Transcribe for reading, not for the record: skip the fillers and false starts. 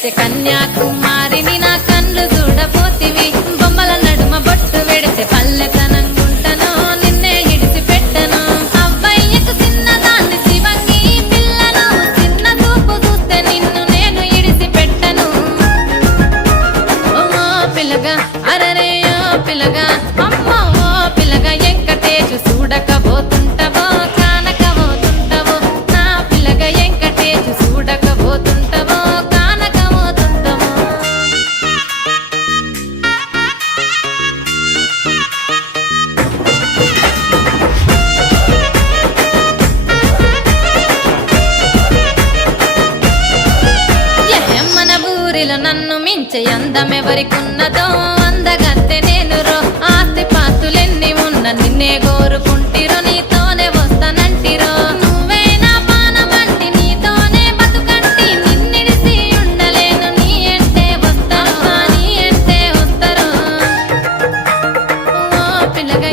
పెడితే కన్యాకుమారిని నా కళ్ళు చూడపోతివి బొమ్మల నడుమ బొట్టు పెడితే పల్లెతనంగుంటను నిన్నే ఇడిసి పెట్టను అవ్వయ్యకు చిన్నదాన్ని శివంగి పిల్లను చిన్న చూపు చూస్తే నిన్ను నేను ఇడిసి పెట్టను ఓ పిల్లగా అరరే ఓ పిల్లగా అమ్మో ఓ పిల్లగా వెంకటేశు చూడకపోతుంటవో కానకపోతుంటవో నా పిల్లగా వెంకటేశు చూడకపోతుంటవో కానకపోతుంటవో మన ఊరిలో నన్ను మించే అందమెవరికున్నదో అందగత్తె నేను రో ఆస్తి పాస్తులెన్ని ఉన్న నిన్నే కోరుకుంటిరో నీతోనే వస్తానంటిరో నువ్వే నా పానమంటి నీతోనే బతుకంటి నిన్నిడిసి ఉండలేను నీ అంటే వస్తాను నీ అంటే వస్తారు ఓ పిల్లగా